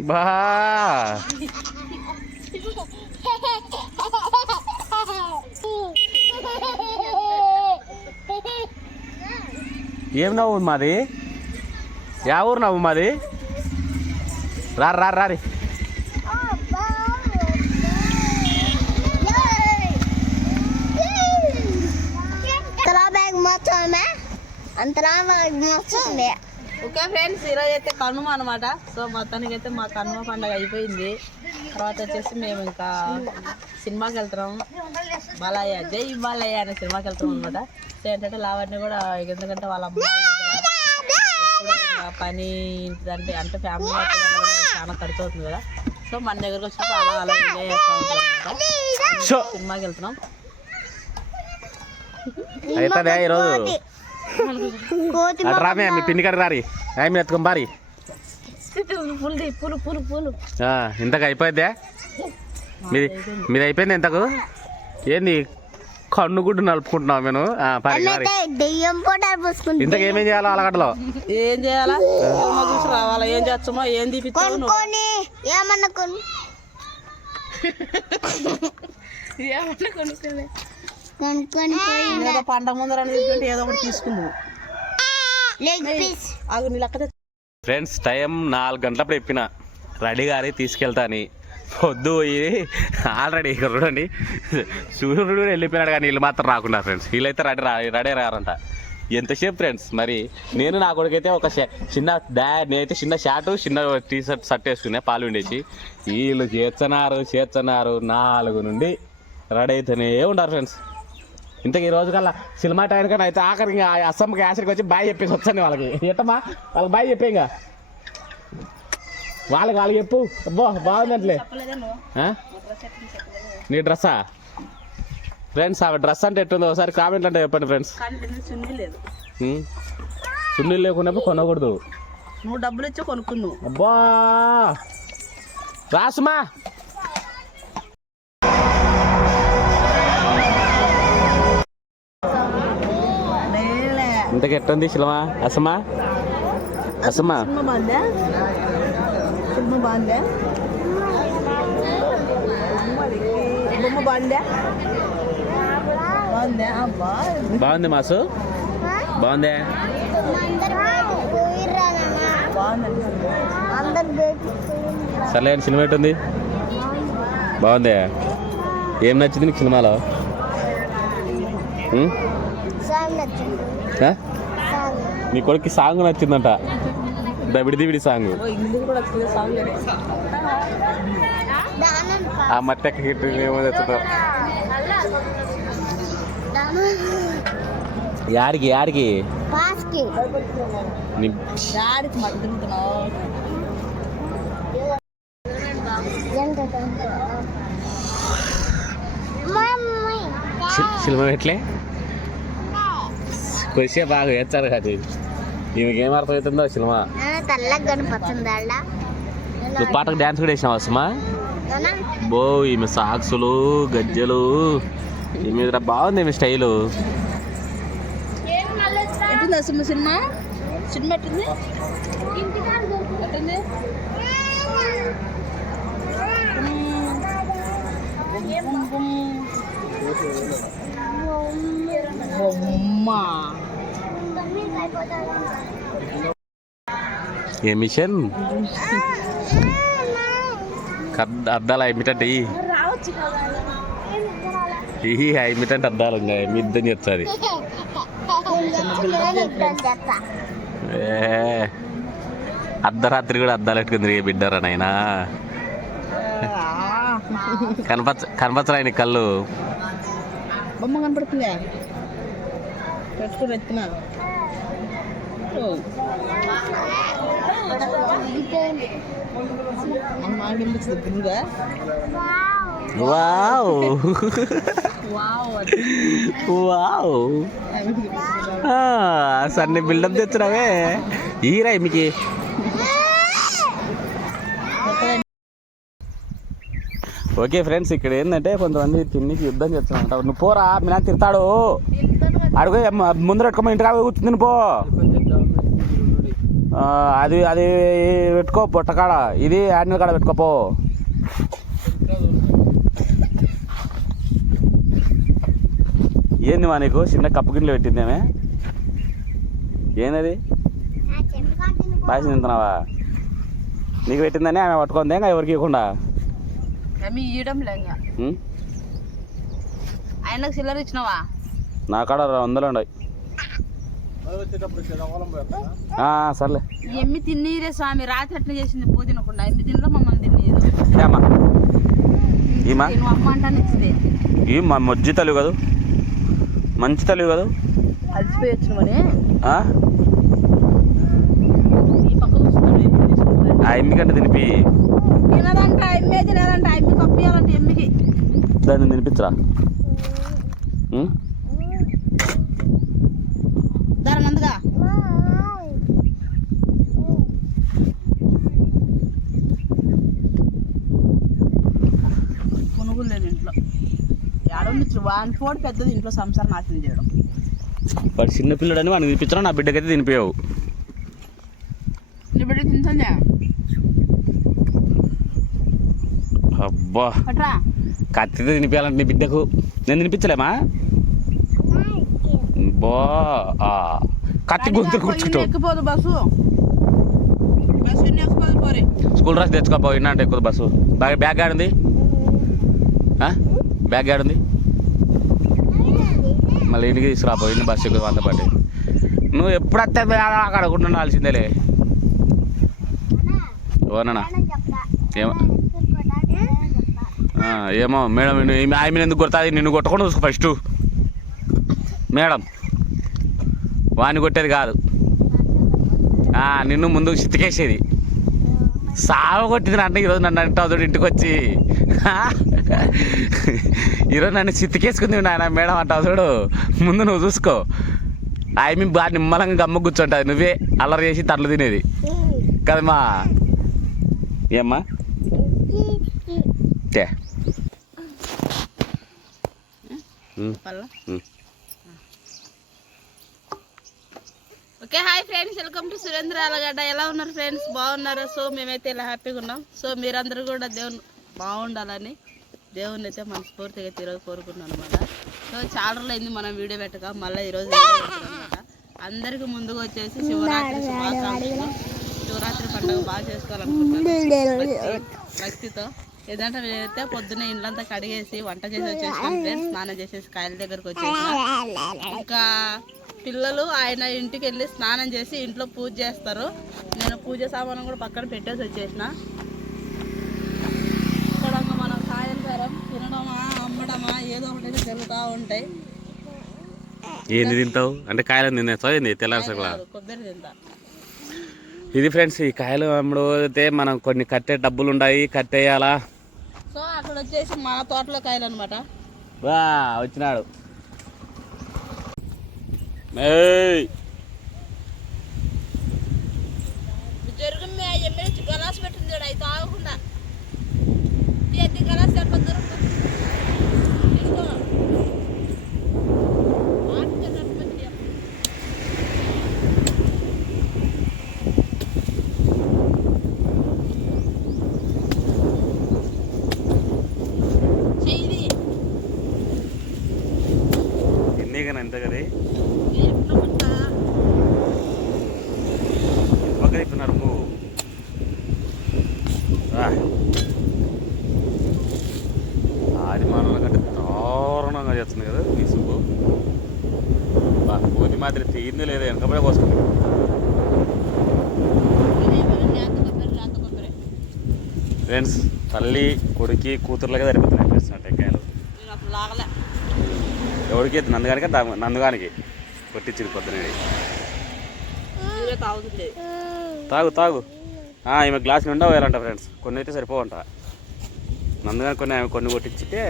బా ఏం నవ్వు మాది యా ఊరు నవ్వు మాది రారు రారు రారి అంతలా బ్యాగ్ మొత్తమే అంతలా బ్యాగ్ మొత్తం ఓకే ఫ్రెండ్స్ ఈరోజు అయితే కనుమ అనమాట సో మొత్తానికి అయితే మా కనుమ పండుగ అయిపోయింది. తర్వాత వచ్చేసి మేము ఇంకా సినిమాకి వెళ్తున్నాం. బాలయ్య జై బాలయ్య అనే సినిమాకి వెళ్తున్నాం అనమాట సో ఏంటంటే లావణ్య కూడా ఎందుకంటే వాళ్ళ అమ్మ వాళ్ళ దగ్గర ఎప్పుడు ఇంకా పని ఇంటిదంటే అంటే ఫ్యామిలీ చాలా ఖర్చు అవుతుంది కదా. సో మన దగ్గరకు వచ్చినప్పుడు అలా అలా ఎంజాయ్ చేస్తూ ఉంటాం అనమాట షో సినిమాకి వెళ్తున్నాం. అవుతుందా ఈరోజు? రామే మీ పిండి కడిగి రారి. ఆమె ఎత్తుకొని బారి. పూలు పూలు పూలు పూలు. ఆ, ఇంతకు అయిపోద్దా మీది మీది అయిపోయింది ఇంతకు? ఏంది? కన్ను గుడ్డు నలుపుకుంటున్నావు నేను ఇంతకు ఏమేం చేయాలో అలగడ్డలో ఏం చేయాలా? చూసి రావాలా? ఏం చేస్తామో ఏం తీపిస్తావు ఏమన్నా కొనుక్కొని పోయి పండగ ముందర ఏదో ఒకటి తీసుకుందాం. ఫ్రెండ్స్ టైం నాలుగు గంటలప్పుడు చెప్పిన. రెడీ గారి తీసుకెళ్తా అని. పొద్దు పోయి ఆల్రెడీ ఇక్కడ చూడండి. సూర్యుడు వెళ్ళిపోయినాడు కానీ వీళ్ళు మాత్రం రాకుండా ఫ్రెండ్స్. వీళ్ళైతే రెడీ రా రెడీ రారంట. ఎంతసేపు ఫ్రెండ్స్ మరి? నేను నా కొడుకైతే ఒక షా- చిన్న డా నేనైతే చిన్న షార్ట్ చిన్న టీ షర్ట్ షర్ట్ వేసుకునే పాలు ఉండేసి వీళ్ళు చేస్తున్నారు చేస్తున్నారు నాలుగు నుండి రెడీ అయితేనే ఉండారు ఫ్రెండ్స్. ఇంతకు ఈ రోజు కల్లా సినిమా టైం కన్నా అయితే ఆఖరికి ఆ అస్సంకి యాసరికి వచ్చి బాయ్ చెప్పేసి వచ్చాను వాళ్ళకి. ఎట్టమ్మా? వాళ్ళకి బాయ్ చెప్పే ఇంకా. వాళ్ళకి వాళ్ళకి చెప్పు. అబ్బో బాగుందంట్లే? నీ డ్రెస్సా? ఫ్రెండ్స్ ఆ డ్రెస్ అంటే ఎట్టుందో ఒకసారి కామెంట్ అంటే చెప్పండి ఫ్రెండ్స్. సున్నీళ్ళు లేకున్నప్పుడు కొనకూడదు. నువ్వు డబ్బులు ఇచ్చి కొనుక్కున్నావు అబ్బా! రాసుమా! ఇంతకు ఎట్టుంది శిలమా? అసమా? అసమా? సినిమా బాగుందా? మాసు? బాగుందే? సర్లే సినిమా ఎట్టుంది? బాగుందే? ఏం నచ్చింది నీకు సినిమాలో? నచ్చింది. నీ కొడుక్కి సాంగ్ నచ్చిందంట. దిబిడి సాంగ్ ఆ మట్టెక్క హిట్ ఏమో తెచ్చుతో దానం యాడికి? యాడికి పాస్కి కొద్దిసేపు బాగా వేస్తారు అది? ఈమెకి ఏం అర్థం అవుతుందో సినిమా నువ్వు పాటకు డ్యాన్స్ కూడా వేసినావు అసమా బో ఈమె సాక్సులు గజ్జలు ఈమె బాగుంది ఈమె స్టైలు. Cinema cinema? బొమ్మ. ఏ మిషన్? అద్దాలు ఏమిటంటే ఈ? ఏమిటంటే అద్దాలు ఇంకా మీ ఇద్దరు చేస్తుంది ఏ అర్ధరాత్రి కూడా అద్దాలు పెట్టుకుంది రే బిడ్డరా నాయనా? కనపచ్చ కనపచ్చరా ఆయన కళ్ళు. బొమ్మ కనపడుతుందా? పెట్టుకుని వావ్ వావ్ సన్ని బిల్డప్ తెచ్చినావే ఈరా మీకు ఓకే ఫ్రెండ్స్ ఇక్కడ ఏంటంటే కొంతమంది తిన్నికి యుద్ధం చేస్తున్నారు నువ్వు పోరా మీ నాన్న తిడతాడు. అడుగు ముందర పెట్టుకోమని ఇంటికి కూర్చుంది పో. అది అది పెట్టుకో పొట్టకాడ ఇది యానిమల్ కాడ పెట్టుకోపో ఏంది మా నీకు? చిన్న కప్పు గిన్నెలో పెట్టిందేమే ఏందది? పాయసం తింటున్నావా? నీకు పెట్టిందని ఆమె పట్టుకుందే ఇంకా ఎవరికి ఇవ్వకుండా? ఆయనకు చిల్లర ఇచ్చినావా? నా కాడ వందలు ఉండవు సర్లే. ఎమ్మి తిన్నీరే స్వామి? రాత్రి అట్లా చేసింది పూ తినకుండా ఎమ్మి తినలో మమ్మల్ని తిన్నీరు. అమ్మ అంటాను ఇచ్చింది. మా మొజ్జి తల్లి కదా? మంచి తల్లి కదా? అలసిపోయి వచ్చినామని ఆ? ఈ పక్క చూస్తున్నాడు? ఆ ఎమ్మికంటే తినిపి. తినదంట ఎమ్మే తినదంట. ఎమ్మి కప్పియాలంట ఎమ్మికి. దాన్ని తినిపించరా? పునుగులు లేదు ఇంట్లో ఏడుండొచ్చు వాని పోడు పెద్దది ఇంట్లో సంసారం నాశనం చేయడం. వాడు చిన్న పిల్లడని వాడిని తినిపించరా నా బిడ్డకైతే తినిపించవు నీ బిడ్డ తింటుందా అబ్బా. కత్తితో తినిపించాలంటే నీ బిడ్డకు. నేను తినిపించలేమా? బా. కత్తి గొంతు కూర్చుంటావు. ఎక్కిపోదు బస్సు. బస్సు ఎక్కిపోదు పోరే. స్కూల్ డ్రెస్ తెచ్చుకోపో ఇన్నా ఎక్కువ బస్సు. బ్యాగ్ బ్యాగ్ ఆడుంది. బ్యాగ్ ఆడుంది మళ్ళీ ఇంటికి తీసుకురాపో ఇన్ని బస్సు ఎక్కువ వంద పట్టి నువ్వు ఎప్పుడు వస్తే అక్కడ ఉండాల్సిందేలే ఓనా ఏమో? ఏమో మేడం నిన్ను- ఈమె ఆమె ఎందుకు కొడుతుంది? నిన్ను కొట్టకుండా చూసుకో ఫస్ట్ మేడం వాడిని కొట్టేది కాదు. నిన్ను ముందుకు చిత్తికేసేది సావ కొట్టింది నన్ను ఈరోజు నన్ను అంటావు ఇంటికి వచ్చి ఈరోజు నన్ను చితికేసుకుంది నాయన మేడం అంట చూడు. ముందు నువ్వు చూసుకో. ఆమె బాగా నిమ్మలంగా గమ్మ కూర్చుంటుంది నువ్వే అల్లరి చేసి తట్లు తినేది. కదమ్మా. ఏమ్మా తే. Okay hi friends. Welcome to Surendra Alagadda. ఎలా ఉన్నారు ఫ్రెండ్స్? బాగున్నారు? సో మేమైతే ఇలా హ్యాపీగా ఉన్నాం. సో మీరందరూ కూడా దేవుని బాగుండాలని దేవుని అయితే మనస్ఫూర్తిగా ఈరోజు కోరుకున్నాను అనమాట సో చాలా రోజులు అయింది మనం వీడియో పెట్టక మళ్ళీ ఈరోజు అనమాట అందరికి ముందుగా వచ్చేసి శివరాత్రి శుభాకాంక్షలు. శివరాత్రి పండుగ బాగా చేసుకోవాలనుకుంటున్నాను. భక్తితో. ఏదంటే నేనైతే పొద్దున్న ఇండ్లంతా కడిగేసి వంట చేసి వచ్చేసాను ఫ్రెండ్స్ స్నానం చేసేసి కాయల దగ్గరకు వచ్చేసి ఇంకా పిల్లలు ఆయన ఇంటికి వెళ్ళి స్నానం చేసి ఇంట్లో పూజ చేస్తారు. నేను పూజ సామాను కూడా పక్కన పెట్టేసి వచ్చేసిన ఇక్కడ ఇంకా మనం సాయంత్రం తినడమా అమ్మడమా ఏదో ఏంది తింటావు? అంటే కాయలు తినేస్తావు ఏంది? తెల్లారసలా కాదు, కొబ్బరి తింటా. ఇది ఫ్రెండ్స్ ఈ కాయలు అమ్ముడు అయితే మనం కొన్ని కట్టే డబ్బులు ఉన్నాయి కట్టేయాలా? సో అక్కడ వచ్చేసి మన తోటలో కాయలు అనమాట వచ్చినాడు. పట్టా? పక్కన ఇస్తున్నారు నువ్వు ఆది మానవుల కంటే దారుణంగా చేస్తుంది కదా ఈ సుబ్బు. కోతి మాదిరి తీయింది లేదు వెనకబడే కోసుకుంది. ఫ్రెండ్స్ తల్లి కొడుకి కూతుర్లకే సరిపోతున్నాయి ఫ్రెండ్స్ అంటే కాయలు నేను అప్పుడు లాగలే ఎవరికి నందుగానికి నందుగానికి కొట్టించింది పొద్దున. తాగు తాగు. ఈమె గ్లాస్ నిండా పోయాలంట ఫ్రెండ్స్ కొన్ని అయితే సరిపోవంట. నందుగాని కొన్ని ఆమె కొన్ని కొట్టించితే